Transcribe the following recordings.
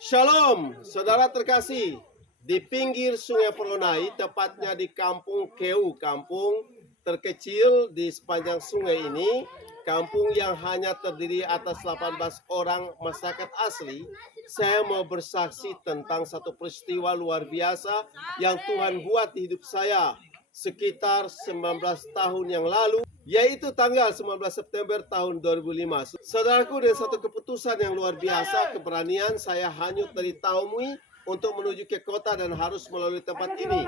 Shalom, saudara terkasih. Di pinggir Sungai Peronai, tepatnya di Kampung Keu, kampung terkecil di sepanjang sungai ini, kampung yang hanya terdiri atas 18 orang masyarakat asli. Saya mau bersaksi tentang satu peristiwa luar biasa yang Tuhan buat di hidup saya sekitar 19 tahun yang lalu, yaitu tanggal 19 September tahun 2005. Saudaraku, dengan satu keputusan yang luar biasa, keberanian, saya hanyut dari Taumui untuk menuju ke kota dan harus melalui tempat ini.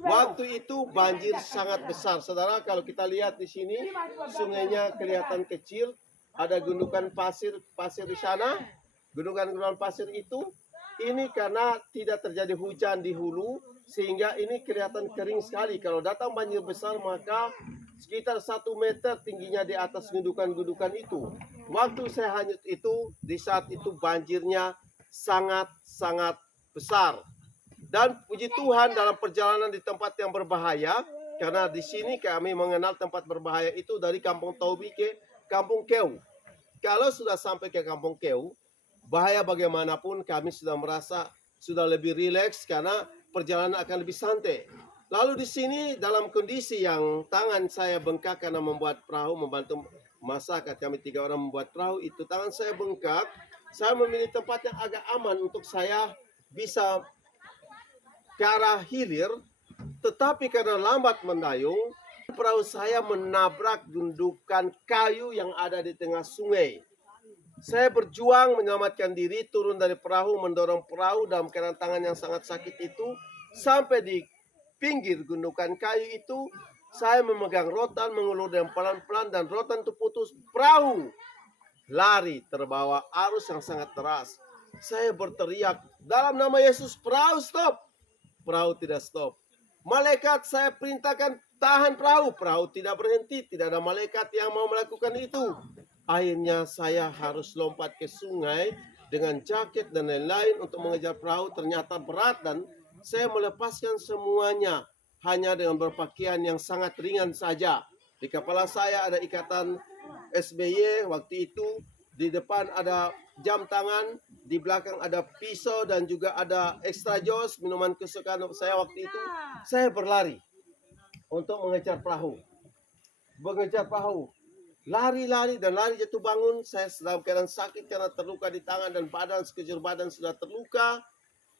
Waktu itu banjir sangat besar. Saudara, kalau kita lihat di sini, sungainya kelihatan kecil, ada gundukan pasir di sana. Gundukan pasir itu ini karena tidak terjadi hujan di hulu, sehingga ini kelihatan kering sekali. Kalau datang banjir besar, maka sekitar 1 meter tingginya di atas gundukan-gundukan itu. Waktu saya hanyut itu, di saat itu banjirnya sangat-sangat besar. Dan puji Tuhan, dalam perjalanan di tempat yang berbahaya, karena di sini kami mengenal tempat berbahaya itu dari Kampung Taubi ke Kampung Keu. Kalau sudah sampai ke Kampung Keu, bahaya bagaimanapun kami sudah merasa sudah lebih rileks karena perjalanan akan lebih santai. Lalu di sini dalam kondisi yang tangan saya bengkak karena membuat perahu, membantu masyarakat, kami 3 orang membuat perahu itu, tangan saya bengkak. Saya memilih tempat yang agak aman untuk saya bisa ke arah hilir, tetapi karena lambat mendayung, perahu saya menabrak gundukan kayu yang ada di tengah sungai. Saya berjuang menyelamatkan diri, turun dari perahu, mendorong perahu dalam keadaan tangan yang sangat sakit itu. Sampai di pinggir gundukan kayu itu, saya memegang rotan, mengulur dengan pelan-pelan, dan rotan itu putus. Perahu lari terbawa arus yang sangat deras. Saya berteriak, dalam nama Yesus, perahu stop. Perahu tidak stop. Malaikat saya perintahkan, tahan perahu. Perahu tidak berhenti, tidak ada malaikat yang mau melakukan itu. Akhirnya saya harus lompat ke sungai dengan jaket dan lain-lain untuk mengejar perahu. Ternyata berat dan saya melepaskan semuanya hanya dengan berpakaian yang sangat ringan saja. Di kepala saya ada ikatan SBY waktu itu. Di depan ada jam tangan, di belakang ada pisau dan juga ada extra jos, minuman kesukaan saya waktu itu. Saya berlari untuk mengejar perahu. Lari dan lari jatuh bangun. Saya dalam keadaan sakit karena terluka di tangan dan badan, sekejur badan sudah terluka.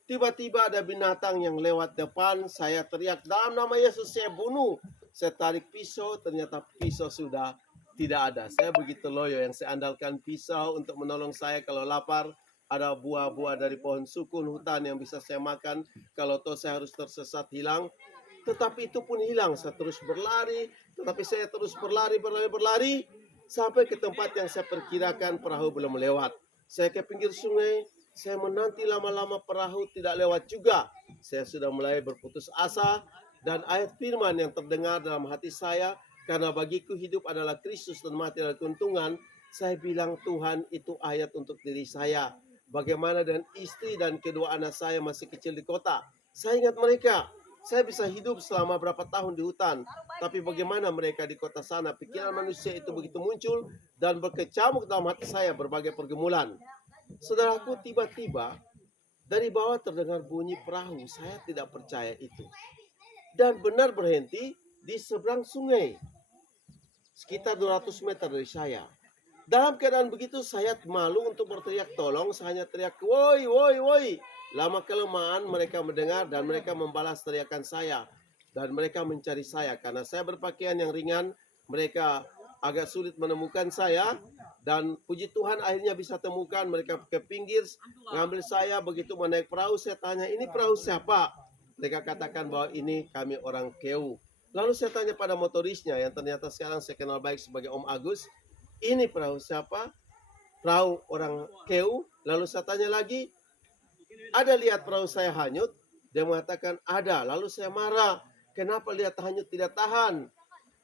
Tiba-tiba ada binatang yang lewat depan. Saya teriak, dalam nama Yesus saya bunuh. Saya tarik pisau, ternyata pisau sudah tidak ada. Saya begitu loyo, yang saya andalkan pisau untuk menolong saya kalau lapar. Ada buah-buah dari pohon sukun hutan yang bisa saya makan. Kalau toh saya harus tersesat hilang. Tetapi itu pun hilang. Saya terus berlari. Tetapi saya terus berlari sampai ke tempat yang saya perkirakan perahu belum lewat. Saya ke pinggir sungai. Saya menanti lama-lama perahu tidak lewat juga. Saya sudah mulai berputus asa. Dan ayat firman yang terdengar dalam hati saya, karena bagiku hidup adalah Kristus dan mati adalah keuntungan. Saya bilang, Tuhan, itu ayat untuk diri saya. Bagaimana dengan istri dan kedua anak saya masih kecil di kota? Saya ingat mereka. Saya bisa hidup selama berapa tahun di hutan, tapi bagaimana mereka di kota sana? Pikiran manusia itu begitu muncul dan berkecamuk dalam hati saya berbagai pergumulan. Saudaraku, tiba-tiba dari bawah terdengar bunyi perahu. Saya tidak percaya itu. Dan benar berhenti di seberang sungai, sekitar 200 meter dari saya. Dalam keadaan begitu, saya malu untuk berteriak tolong. Saya hanya teriak, woi, woi, woi. Lama kelamaan mereka mendengar dan mereka membalas teriakan saya. Dan mereka mencari saya. Karena saya berpakaian yang ringan, mereka agak sulit menemukan saya. Dan puji Tuhan akhirnya bisa temukan. Mereka ke pinggir, ngambil saya. Begitu menaik perahu, saya tanya, ini perahu siapa? Mereka katakan bahwa ini kami orang Keu. Lalu saya tanya pada motorisnya, yang ternyata sekarang saya kenal baik sebagai Om Agus. Ini perahu siapa? Perahu orang Keu. Lalu saya tanya lagi, ada lihat perahu saya hanyut? Dia mengatakan ada. Lalu saya marah, kenapa lihat hanyut tidak tahan?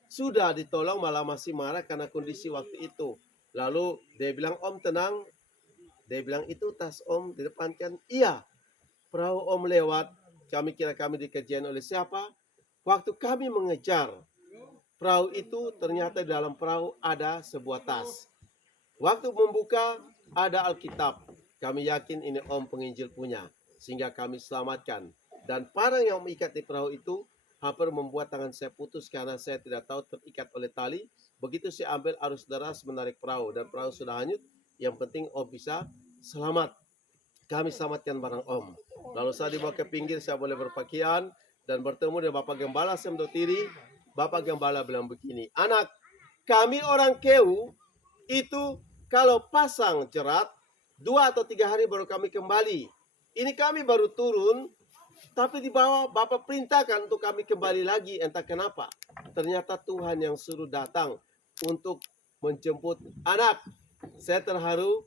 Sudah ditolong malah masih marah karena kondisi waktu itu. Lalu dia bilang, Om tenang. Dia bilang, itu tas Om di depan kan? Iya. Perahu Om lewat, kami kira kami dikejar oleh siapa? Waktu kami mengejar perahu itu, ternyata di dalam perahu ada sebuah tas. Waktu membuka, ada Alkitab. Kami yakin ini Om penginjil punya, sehingga kami selamatkan. Dan parang yang mengikat di perahu itu hampir membuat tangan saya putus karena saya tidak tahu terikat oleh tali. Begitu saya ambil arus deras menarik perahu dan perahu sudah hanyut. Yang penting Om bisa selamat. Kami selamatkan barang Om. Lalu saya dibawa ke pinggir, saya boleh berpakaian dan bertemu dengan Bapak Gembala Semdotiri. Bapak Gembala bilang begini, anak, kami orang Keu itu kalau pasang jerat 2 atau 3 hari baru kami kembali. Ini kami baru turun, tapi di bawah Bapak perintahkan untuk kami kembali lagi, entah kenapa. Ternyata Tuhan yang suruh datang untuk menjemput anak. Saya terharu,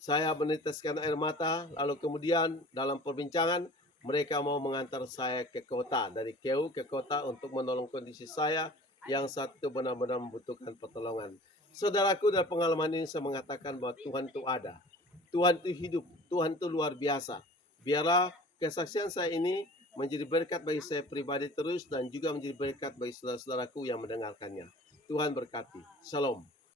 saya meneteskan air mata, lalu kemudian dalam perbincangan mereka mau mengantar saya ke kota, dari Keu ke kota untuk menolong kondisi saya yang saat itu benar-benar membutuhkan pertolongan. Saudaraku, dalam pengalaman ini saya mengatakan bahwa Tuhan itu ada. Tuhan itu hidup, Tuhan itu luar biasa. Biarlah kesaksian saya ini menjadi berkat bagi saya pribadi terus dan juga menjadi berkat bagi saudara-saudaraku yang mendengarkannya. Tuhan berkati. Shalom.